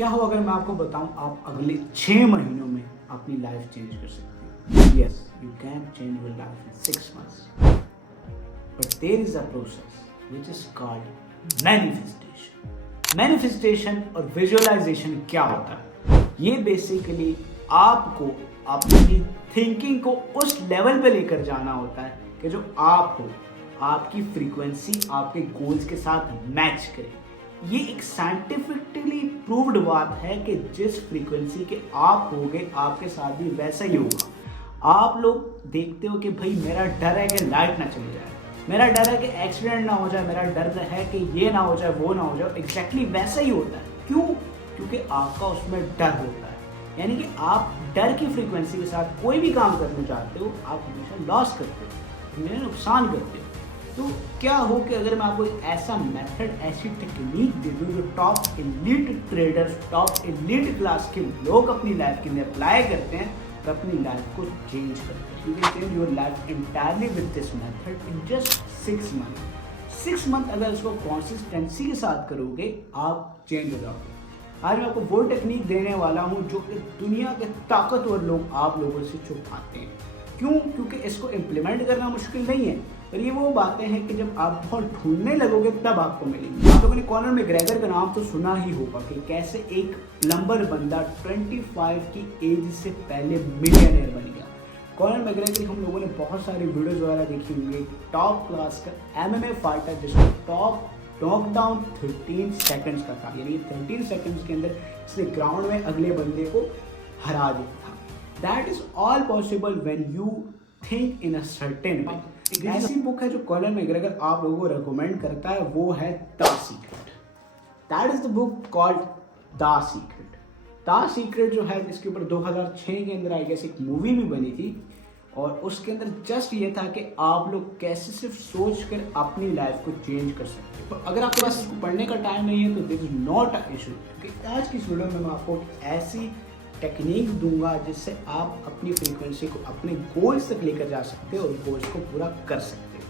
क्या हो अगर मैं आपको बताऊं आप अगले 6 महीनों में अपनी लाइफ चेंज कर सकते हो। Yes, you can change your life in 6 months, but there is a process which is called manifestation. Manifestation और विजुअलाइजेशन क्या होता है? ये बेसिकली आपको अपनी थिंकिंग को उस लेवल पे लेकर जाना होता है कि जो आप हो, आपकी फ्रीक्वेंसी आपके गोल्स के साथ मैच करे। ये एक साइंटिफिकली प्रूव्ड बात है कि जिस फ्रीक्वेंसी के आप होगे आपके साथ भी वैसा ही होगा। आप लोग देखते हो कि भाई मेरा डर है कि लाइट ना चली जाए, मेरा डर है कि एक्सीडेंट ना हो जाए, मेरा डर है कि ये ना हो जाए, वो ना हो जाए। एग्जैक्टली वैसा ही होता है। क्यों? क्योंकि आपका उसमें डर होता है। यानी कि आप डर की फ्रीक्वेंसी के साथ कोई भी काम करना चाहते हो, आप हमेशा लॉस करते हो, हमेशा नुकसान करते हो। तो क्या हो कि अगर मैं आपको एक ऐसा मेथड, ऐसी टेक्निक दे दूँ जो top elite traders, top elite class के लोग अपनी लाइफ के अंदर अप्लाई करते हैं, तो अपनी लाइफ को चेंज करते हैं। You can change your life entirely with this method in just 6 months। 6 month अगर इसको कंसिस्टेंसी के साथ करोगे आप चेंज हो जाओगे। आज मैं आपको वो टेक्निक देने वाला हूँ जो कि दुनिया के ताकतवर लोग आप लोगों से छुपाते हैं। क्यों? क्योंकि इसको इम्प्लीमेंट करना मुश्किल नहीं है, पर ये वो बातें हैं कि जब आप बहुत ढूंढने लगोगे तब आपको मिलेंगी। आप लोगों ने कॉनर मैकग्रेगर का नाम तो सुना ही होगा कि कैसे एक प्लम्बर बंदा 25 की एज से पहले मिलियनेयर बन गया। कॉनर मैकग्रेगर हम लोगों ने बहुत सारी वीडियोज वगैरह देखी होंगी। टॉप क्लास का MMA फाइटर जिसको टॉप नॉकडाउन 13 सेकंड्स का था, यानी 13 सेकंड्स के अंदर इसने ग्राउंड में अगले बंदे को हरा दिया था। That is all possible when you think in a certain way. एक ऐसी बुक है जो कॉनर मैकग्रेगर आप लोगों को रेकमेंड करता है, वो है the secret. That is the book called the secret. The secret जो है, इसके ऊपर 2006 के अंदर आई गेस एक मूवी भी बनी थी, और उसके अंदर जस्ट ये था कि आप लोग कैसे सिर्फ सोच कर अपनी लाइफ को चेंज कर सकते हो। अगर आपके पास इसको पढ़ने का टाइम नहीं है तो this is not a issue, क्योंकि आज की वीडियो में मैं आपको ऐसी टेक्निक दूंगा जिससे आप अपनी फ्रीक्वेंसी को अपने गोल्स तक लेकर जा सकते हो और गोल्स को पूरा कर सकते हो।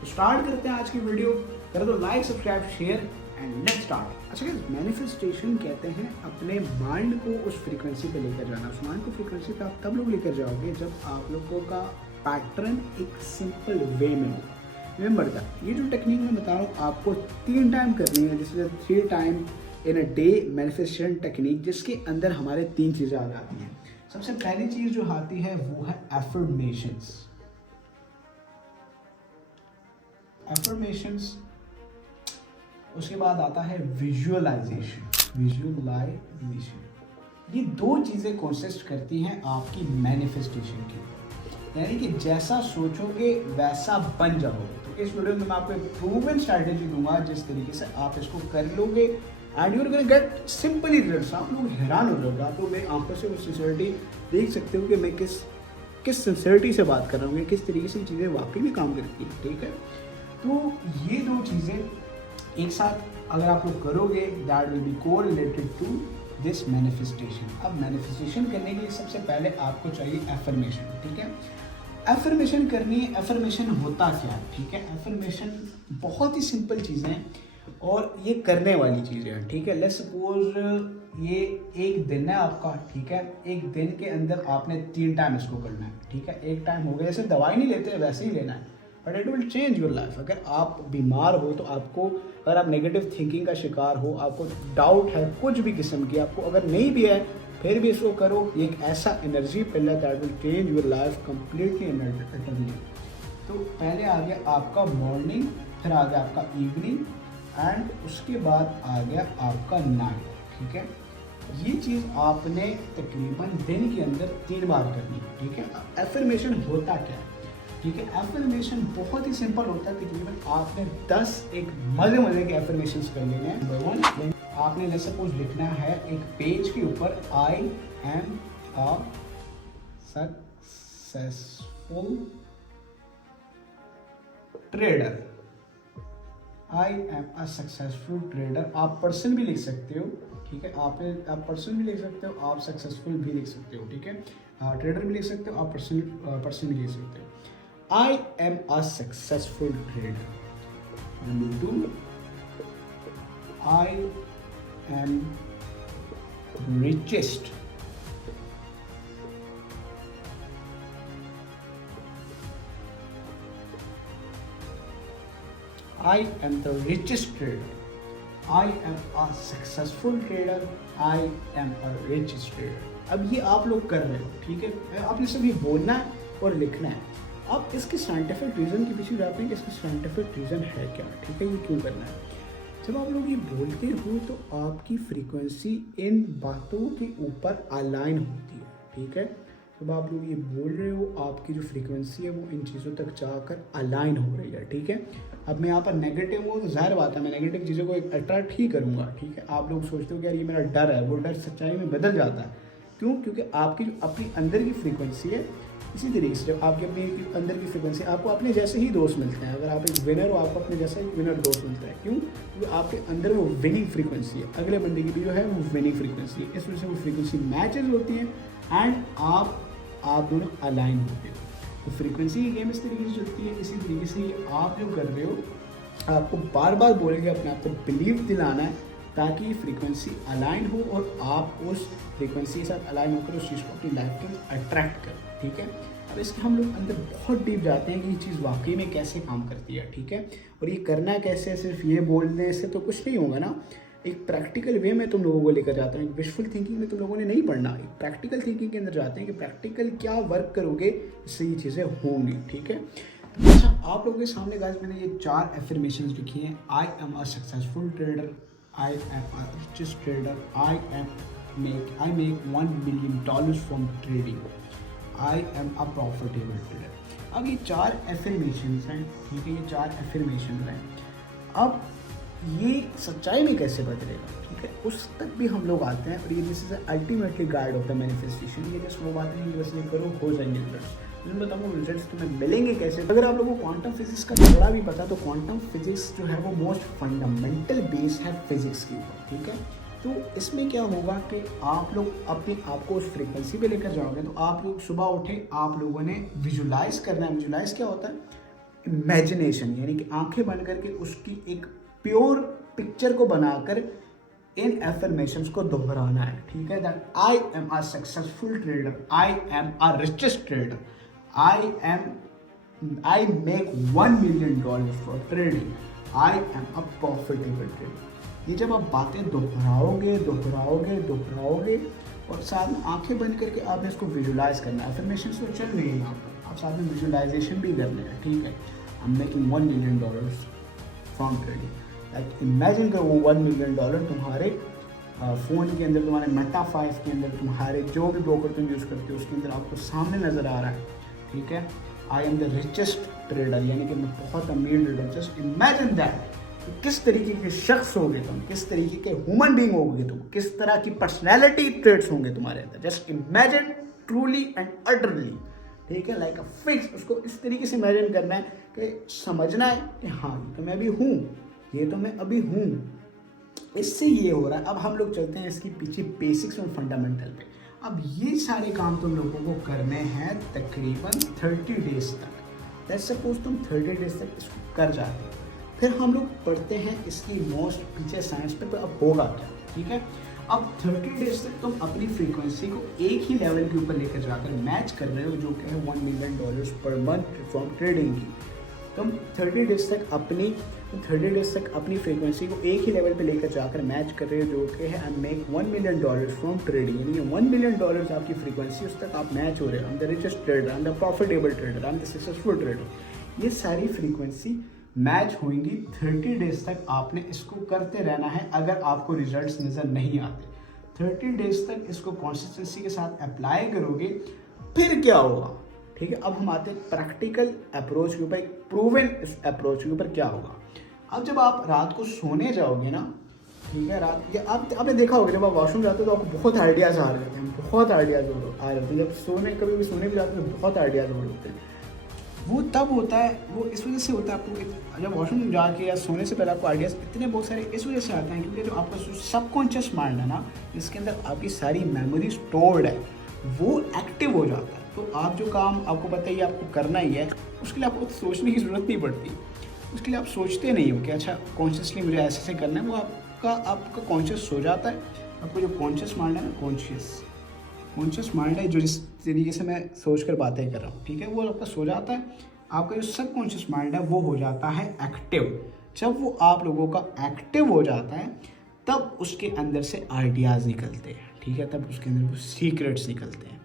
तो स्टार्ट करते हैं आज की वीडियो। कर दो like, subscribe, share and let's start. अच्छा गाइस, मैनिफेस्टेशन कहते हैं अपने माइंड को उस फ्रीक्वेंसी पे लेकर जाना। उस माइंड को फ्रीक्वेंसी पे आप तब लोग लेकर जाओगे जब आप लोगों का पैटर्न एक सिंपल वे में हो। रिमेंबर दैट ये जो टेक्निक मैं बता रहा हूँ आपको 3 टाइम करनी है। This is 3 time in a day manifestation technique, जिसके अंदर हमारे 3 चीज़ें आ जाती हैं। सबसे पहली चीज़ जो आती है वो है एफर्मेशंस। एफर्मेशंस, उसके बाद आता है विजुअलाइजेशन। विजुअलाइजेशन ये 2 चीज़ें कंसिस्ट करती हैं आपकी मैनिफेस्टेशन की, यानी कि जैसा सोचोगे वैसा बन जाओगे। तो इस वीडियो में मैं आपको एक प्रूवन स्ट्रैटेजी दूंगा जिस तरीके से आप इसको कर लोगे and you are gonna get simply results. आप लोग हैरान हो जाओगे। आप लोग मेरी आंखों से वो सिंसियरिटी देख सकते हो कि मैं किस सिंसियरिटी से बात कर रहा हूँ, किस तरीके से चीज़ें वाकई में काम करती हैं। ठीक है, तो ये 2 चीज़ें एक साथ अगर आप लोग करोगे that will be correlated to this manifestation. अब मैनिफेस्टेशन करने के लिए सबसे पहले आपको चाहिए एफर्मेशन। ठीक है, एफर्मेशन करनी है। एफर्मेशन होता क्या है? ठीक है, एफर्मेशन बहुत ही सिंपल चीज़ें हैं और ये करने वाली चीज़ें हैं। ठीक है, लेट्स सपोज ये एक दिन है आपका। ठीक है, एक दिन के अंदर आपने 3 टाइम इसको करना है। ठीक है, एक टाइम हो गया, जैसे दवाई नहीं लेते वैसे ही लेना है, but it will change your life. अगर आप बीमार हो तो आपको, अगर आप नेगेटिव थिंकिंग का शिकार हो, आपको डाउट है कुछ भी किस्म की, आपको अगर नहीं भी है फिर भी इसको करो। ये एक ऐसा एनर्जी पिल है that will change your life completely energetically. तो पहले आ गया आपका मॉर्निंग, फिर आ गया आपका इवनिंग एंड उसके बाद आ गया आपका नाइट। ठीक है, ये चीज़ आपने तकरीबन दिन के अंदर 3 बार करनी है। ठीक है, एफर्मेशन होता क्या है? ठीक है, एफर्मेशन बहुत ही सिंपल होता है। तकरीबन आपने 10 एक मज़े के एफर्मेशंस कर लेने हैं। नंबर 1, आपने जैसे सपोज लिखना है एक पेज के ऊपर, I am a successful trader. I am a successful trader. आप पर्सन भी लिख सकते हो। ठीक है, आप पर्सन भी लिख सकते हो, आप सक्सेसफुल भी लिख सकते हो। ठीक है, ट्रेडर भी लिख सकते हो, आप पर्सन भी लिख सकते हो। I am a successful trader. Number 2, I am richest. I am the richest trader. I am a successful trader. I am a richest trader. अब ये आप लोग कर रहे हो, ठीक है, आपने सब ये बोलना है और लिखना है। आप इसके साइंटिफिक रीज़न के पीछे जाते हैं कि इसका साइंटिफिक रीज़न है क्या, ठीक है, ये क्यों करना है। जब आप लोग ये बोलते हो तो आपकी फ्रीक्वेंसी इन बातों के ऊपर अलाइन होती है, ठीक है। जब आप लोग ये बोल रहे हो आपकी जो फ्रीक्वेंसी है वो इन चीज़ों तक जाकर अलाइन हो रही है, ठीक है। अब मैं यहाँ पर नेगेटिव हूँ तो ज़ाहिर बात है मैं नेगेटिव चीज़ों को अट्रैक्ट ही करूँगा, ठीक है। आप लोग सोचते हो कि यार ये मेरा डर है, वो डर सच्चाई में बदल जाता है। क्यों? क्योंकि आपकी जो अपनी अंदर की फ्रीक्वेंसी है, इसी तरीके से जब आपके अपने अंदर की फ्रीक्वेंसी, आपको अपने जैसे ही दोस्त मिलते हैं। अगर आप एक विनर हो आपको अपने जैसा एक विनर दोस्त मिलता है। क्यों? क्योंकि आपके अंदर वो विनिंग फ्रीक्वेंसी है, अगले बंदे की भी जो है वो विनिंग फ्रीक्वेंसी है। इस वजह से वो फ्रीक्वेंसी मैचेज होती हैं एंड आप दोनों अलाइन होते हो। तो फ्रीक्वेंसी की गेम इस तरीके से चलती है। इसी तरीके से आप जो कर रहे हो आपको बार बार बोलेंगे, अपने आप को बिलीव दिलाना है ताकि फ्रीक्वेंसी अलाइन हो और आप उस फ्रीक्वेंसी के साथ अलाइन होकर उस चीज़ को अपनी लाइफ के अट्रैक्ट करें, ठीक है। अब इसके हम लोग अंदर बहुत डीप जाते हैं कि ये चीज़ वाकई में कैसे काम करती है, ठीक है। और ये करना कैसे है, सिर्फ ये बोलने से तो कुछ नहीं होगा ना। एक प्रैक्टिकल वे में तुम लोगों को लेकर जाता हूँ। एक विजुअल थिंकिंग में तुम लोगों ने नहीं पढ़ना, एक प्रैक्टिकल थिंकिंग के अंदर जाते हैं कि प्रैक्टिकल क्या वर्क करोगे इससे ये चीज़ें होंगी, ठीक है। अच्छा, आप लोगों के सामने गाइस मैंने ये 4 एफर्मेशंस लिखी हैं। I am a successful trader, I am a richest trader, I make $1 million from trading, I am a profitable trader. अब ये 4 एफर्मेशंस हैं, ठीक है, ये 4 एफर्मेशंस हैं। अब ये सच्चाई में कैसे बदलेगा, ठीक है, उस तक भी हम लोग आते हैं। और ये this is ultimately guide of the manifestation. ये जस्ट वो बात नहीं कि बस ये करो हो जाएंगे रिजल्ट्स। मैं बताऊँगा रिजल्ट्स तुम्हें मिलेंगे कैसे। अगर आप लोगों को क्वांटम फिजिक्स का थोड़ा भी पता तो क्वांटम फिजिक्स जो है वो मोस्ट फंडामेंटल बेस है फिजिक्स की, ठीक है। तो इसमें क्या होगा कि आप लोग अपने आप को उस फ्रीक्वेंसी पे लेकर जाओगे। तो आप लोग सुबह उठे, आप लोगों ने विजुलाइज करना है। विजुलाइज क्या होता है? इमेजिनेशन, यानी कि आंखें बंद करके उसकी एक प्योर पिक्चर को बनाकर इन एफर्मेशंस को दोहराना है, ठीक है। That I am a successful trader, I am a richest trader, I make $1 million for trading, I am a profitable trader. ये जब आप बातें दोहराओगे और साथ में आंखें बंद करके आपने इसको विजुलाइज करना है। एफर्मेशंस तो चल रही है यहाँ पर, आप साथ में विजुलाइजेशन भी करना है, ठीक है। I am making $1 million from trading. Imagine करो वो $1 million तुम्हारे फ़ोन के अंदर, तुम्हारे मेटा 5 के अंदर, तुम्हारे जो भी ब्रोकर तुम यूज़ करते हो उसके अंदर आपको सामने नज़र आ रहा है, ठीक है। I am the richest trader, यानी कि मैं बहुत अमीर ट्रेडर। जस्ट इमेजिन दैट, किस तरीके के शख्स होगे तुम, किस तरीके के ह्यूमन बीइंग होगे तुम, किस तरह की पर्सनैलिटी ट्रेड्स होंगे तुम्हारे अंदर। Just imagine truly and utterly, ठीक है, लाइक अ फिक्स। उसको इस तरीके से इमेजिन करना है कि समझना है कि हाँ ये तो मैं अभी हूँ, ये तो मैं अभी हूँ, इससे ये हो रहा है। अब हम लोग चलते हैं इसकी पीछे बेसिक्स और फंडामेंटल पे। अब ये सारे काम तुम लोगों को करने हैं तकरीबन 30 डेज तक। लेट्स सपोज तुम 30 डेज तक इसको कर जाते हो, फिर हम लोग पढ़ते हैं इसकी मोस्ट पीछे साइंस पे, अब होगा क्या, ठीक है। अब 30 डेज तक तुम अपनी फ्रीक्वेंसी को एक ही लेवल के ऊपर लेकर जाकर मैच कर रहे हो, जो कि है $1 million per month from trading की। तुम 30 डेज तक अपनी फ्रीक्वेंसी को एक ही लेवल पे लेकर जाकर मैच कर रहे हो, जो कि है I make $1 million from trading, यानी कि $1 million आपकी फ्रीक्वेंसी, उस तक आप मैच हो रहे हो। I am the richest trader, I am the profitable trader, I am the successful trader. ये सारी फ्रीक्वेंसी मैच होंगी। 30 डेज तक आपने इसको करते रहना है अगर आपको रिजल्ट्स नज़र नहीं आते। 30 डेज तक इसको कंसिस्टेंसी के साथ अप्लाई करोगे, फिर क्या होगा, ठीक है। अब हम आते हैं प्रैक्टिकल अप्रोच के ऊपर, एक प्रूवन अप्रोच के ऊपर क्या होगा। अब जब आप रात को सोने जाओगे ना, ठीक है, रात या आपने देखा होगा जब आप वॉशरूम जाते हो तो आपको बहुत आइडियाज़ आ रहे हैं, बहुत आइडियाज़ आ रहे हैं। जब कभी भी सोने भी जाते हैं तो बहुत आइडियाज़ हो रहे होते हैं। वो तब होता है, वो इस वजह से होता है, आपको जब वॉशरूम जाके या सोने से पहले आपको आइडियाज़ इतने बहुत सारे इस वजह से आते हैं क्योंकि जो आपका सबकॉन्शियस माइंड है ना, जिसके अंदर आपकी सारी मेमोरी स्टोर्ड है, वो एक्टिव हो जाता है। तो आप जो काम आपको पता ही आपको करना ही है, उसके लिए आपको सोचने की ज़रूरत नहीं पड़ती। उसके लिए आप सोचते नहीं हो कि अच्छा कॉन्शियसली मुझे ऐसे करना है, वो आपका कॉन्शियस सो जाता है। आपको जो कॉन्शियस माइंड है ना, कॉन्शियस माइंड है जो जिस तरीके से मैं सोच कर बातें कर रहा हूँ, ठीक है, वो आपका सो जाता है। आपका जो सबकॉन्शियस माइंड है वो हो जाता है एक्टिव। जब वो आप लोगों का एक्टिव हो जाता है तब उसके अंदर से आइडियाज़ निकलते हैं, ठीक है, तब उसके अंदर वो सीक्रेट्स निकलते हैं।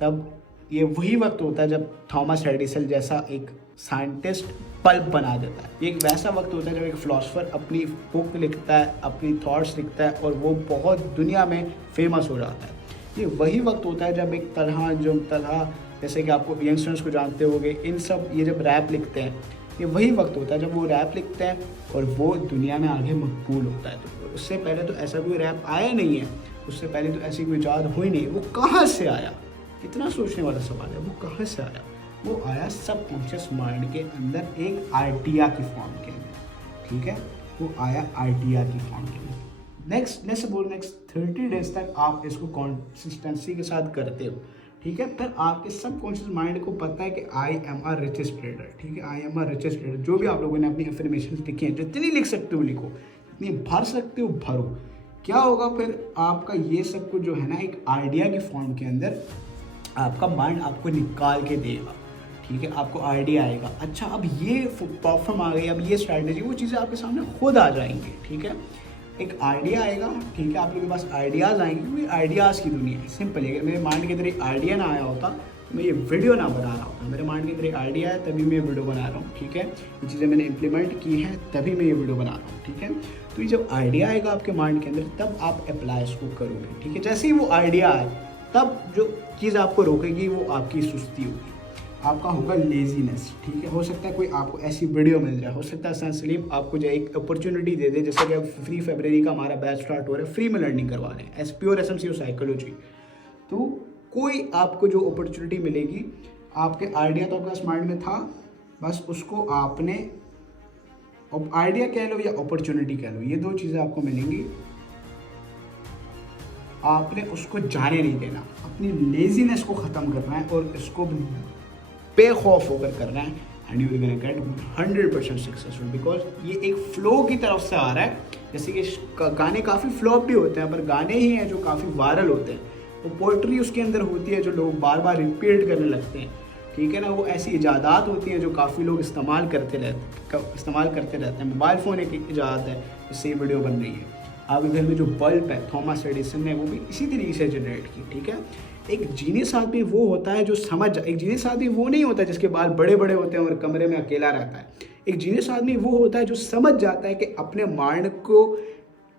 तब ये वही वक्त होता है जब थॉमस एडिसन जैसा एक साइंटिस्ट बल्ब बना देता है। ये एक वैसा वक्त होता है जब एक फिलोसफर अपनी बुक लिखता है, अपनी थॉट्स लिखता है और वो बहुत दुनिया में फेमस हो जाता है। ये वही वक्त होता है जब एक तलहा जैसे कि आपको यंगस्टर्स को जानते होंगे, इन सब ये जब रैप लिखते हैं, ये वही वक्त होता है जब वो रैप लिखते हैं और वो दुनिया में आगे मकबूल होता है। तो उससे पहले तो ऐसा कोई रैप आया नहीं है, उससे पहले तो ऐसी कोई इजाद हुई नहीं। वो कहाँ से आया? इतना सोचने वाला सवाल है। वो कहाँ से आया? वो आया सबकॉन्शियस माइंड के अंदर एक आइडिया की फॉर्म के अंदर, ठीक है, वो आया आइडिया की फॉर्म के अंदर। नेक्स्ट 30 डेज तक आप इसको कंसिस्टेंसी के साथ करते हो, ठीक है, फिर आपके सबकॉन्शियस माइंड को पता है कि I am a richest trader, ठीक है, I am a richest trader. जो भी आप लोगों ने अपनी अफर्मेशन लिखी हैं, जितनी लिख सकते हो लिखो, जितनी भर सकते हो भरो। क्या होगा फिर? आपका ये सब कुछ जो है ना एक आइडिया की फॉर्म के अंदर आपका माइंड आपको निकाल के देगा, ठीक है, आपको आइडिया आएगा। अच्छा, अब ये परफॉर्म आ गई, अब ये स्ट्रैटेजी, वो चीज़ें आपके सामने खुद आ जाएंगी, ठीक है। एक आइडिया आएगा, ठीक है, आप लोगों के पास आइडियाज़ आएंगे, क्योंकि आइडियाज़ की दुनिया है। सिंपल है, अगर मेरे माइंड के अंदर एक आइडिया ना आया होता तो मैं ये वीडियो ना बना रहा होता। मेरे माइंड के अंदर एक आइडिया है तभी मैं ये वीडियो बना रहा हूँ, ठीक है, ये चीज़ें मैंने इम्प्लीमेंट की हैं तभी मैं ये वीडियो बना रहा हूँ, ठीक है। तो ये जब आइडिया आएगा आपके माइंड के अंदर तब आप अप्लाई इसको करोगे, ठीक है। जैसे ही वो आइडिया आए तब जो चीज़ आपको रोकेगी वो आपकी सुस्ती होगी, आपका होगा लेजीनेस, ठीक है। हो सकता है कोई आपको ऐसी वीडियो मिल जाए, हो सकता है सनस्लीप आपको जो एक अपॉर्चुनिटी दे दे, जैसे कि अब फ्री फरवरी का हमारा बैच स्टार्ट हो रहा है, फ्री में लर्निंग करवा रहे हैं एस प्योर SMCO साइकोलॉजी। तो कोई आपको जो अपॉर्चुनिटी मिलेगी, आपके आइडिया तो आपके माइंड में था, बस उसको आपने, आइडिया कह लो या अपॉर्चुनिटी कह लो, ये दो चीज़ें आपको मिलेंगी, आपने उसको जाने नहीं देना, अपनी लेजीनेस को ख़त्म करना है और इसको बेखौफ होकर करना है, and you will get 100% successful. Because ये एक फ्लो की तरफ से आ रहा है। जैसे कि गाने काफ़ी फ्लॉप भी होते हैं, पर गाने ही हैं जो काफ़ी वायरल होते हैं। वो पोइट्री उसके अंदर होती है जो लोग बार बार रिपीट करने लगते हैं, ठीक है ना। वो ऐसी इजादात होती हैं जो काफ़ी लोग इस्तेमाल करते रहते हैं। मोबाइल फ़ोन एक इजाद है जिससे वीडियो बन रही है। आपके घर में जो बल्ब है थॉमस एडिसन ने वो भी इसी तरीके से जनरेट की, ठीक है। एक जीनियस आदमी वो होता है जो एक जीनियस आदमी वो नहीं होता जिसके बाल बड़े बड़े होते हैं और कमरे में अकेला रहता है। एक जीनियस आदमी वो होता है जो समझ जाता है कि अपने माइंड को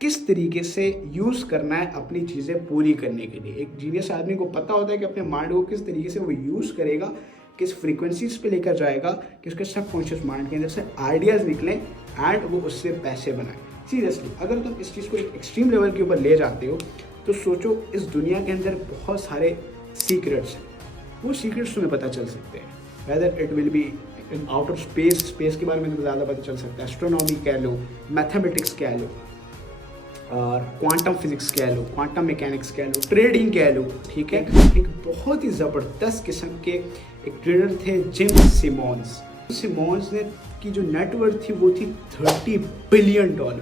किस तरीके से यूज़ करना है अपनी चीज़ें पूरी करने के लिए। एक जीनियस आदमी को पता होता है कि अपने माइंड को किस तरीके से वो यूज़ करेगा, किस फ्रीक्वेंसीज पे लेकर जाएगा कि उसके सबकॉन्शियस माइंड के अंदर से आइडियाज़ निकलें एंड वो उससे पैसे बनाए। सीरियसली, अगर तुम इस चीज़ को एक एक्सट्रीम लेवल के ऊपर ले जाते हो तो सोचो, इस दुनिया के अंदर बहुत सारे सीक्रेट्स हैं, वो सीक्रेट्स तुम्हें पता चल सकते हैं। Whether it will be in outer space के बारे में तो ज़्यादा पता चल सकता है, एस्ट्रोनॉमी कह लो, मैथमेटिक्स कह लो, और क्वांटम फिजिक्स कह लो, क्वांटम मैकेनिक्स कह लो, ट्रेडिंग कह लो, ठीक है। एक बहुत ही ज़बरदस्त किस्म के एक ट्रेडर थे जिम सिमोन्स ने की जो नेटवर्थ थी वो थी $30 billion.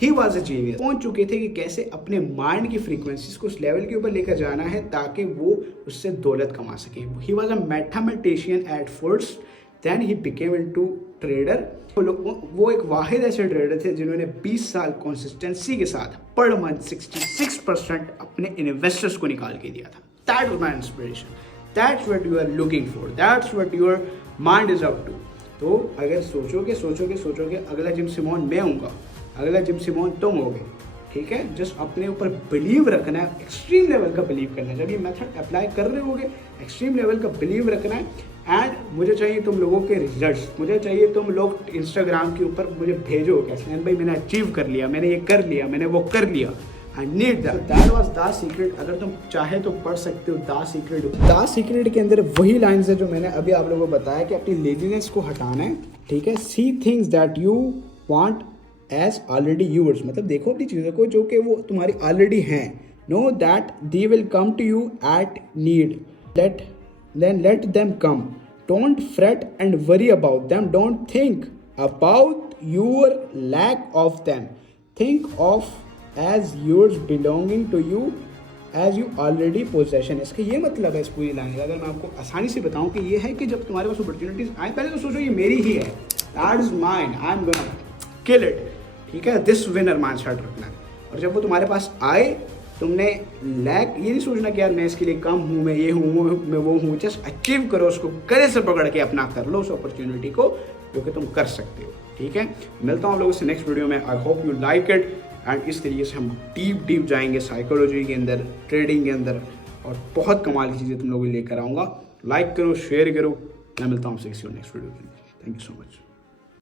He was a genius. पहुंच चुके थे कि कैसे अपने माइंड की फ्रीक्वेंसीज को उस लेवल के ऊपर लेकर जाना है ताकि वो उससे दौलत कमा सके। He was a mathematician at first, then he became into trader. वो एक वाहिद ऐसे ट्रेडर थे जिन्होंने 20 साल कंसिस्टेंसी के साथ पर मंथ 66% अपने इन्वेस्टर्स को निकाल के दिया था। That was my inspiration, that's what you are looking for, that's what your mind is up to. तो अगर सोचोगे अगला जिम सिमोन मैं हूँगा, अगला जिम सिमोन तुम होगे, ठीक है। जस्ट अपने ऊपर बिलीव रखना है, एक्सट्रीम लेवल का बिलीव करना है। जब ये मेथड अप्लाई कर रहे होगे एक्सट्रीम लेवल का बिलीव रखना है। एंड मुझे चाहिए तुम लोगों के रिजल्ट्स, मुझे चाहिए तुम लोग इंस्टाग्राम के ऊपर मुझे भेजो कैसे भाई मैंने अचीव कर लिया, मैंने ये कर लिया, मैंने वो कर लिया। I need that was the secret. अगर तुम चाहे तो पढ़ सकते हो द सीक्रेट के अंदर वही लाइन्स है जो मैंने अभी आप लोगों को बताया कि अपनी लेजीनेस को हटाना है, ठीक है। See things that you want as already yours, मतलब देखो अपनी चीज़ों को जो कि वो तुम्हारी ऑलरेडी हैं। Know that they will come to you at need, let them come. Don't fret and worry about them. Don't think about your lack of them. Think of as yours belonging to you as you already possession. इसका ये मतलब है इस पूरी line का, अगर मैं आपको आसानी से बताऊं कि ये है कि जब तुम्हारे पास अपॉर्चुनिटीज आए, पहले तो सोचो ये मेरी ही है, that is mine, I am gonna kill it, ठीक है, दिस विनर माइंडसेट रखना है। और जब वो तुम्हारे पास आए, तुमने लैक ये नहीं सोचना कि यार मैं इसके लिए कम हूँ, मैं ये हूँ, मैं वो हूँ, जस्ट अचीव करो उसको, गले से पकड़ के अपना कर लो उस अपॉर्चुनिटी को जो कि तुम कर सकते हो, ठीक है। मिलता हूँ आप लोगों से नेक्स्ट वीडियो में, I hope you like it. And इस तरीके से हम डीप जाएंगे साइकोलॉजी के अंदर, ट्रेडिंग के अंदर, और बहुत कमाल की चीज़ें तुम लोगों को लेकर आऊँगा। लाइक करो, शेयर करो, मैं मिलता हूँ आपसे किसी और नेक्स्ट वीडियो के लिए। Thank you so much.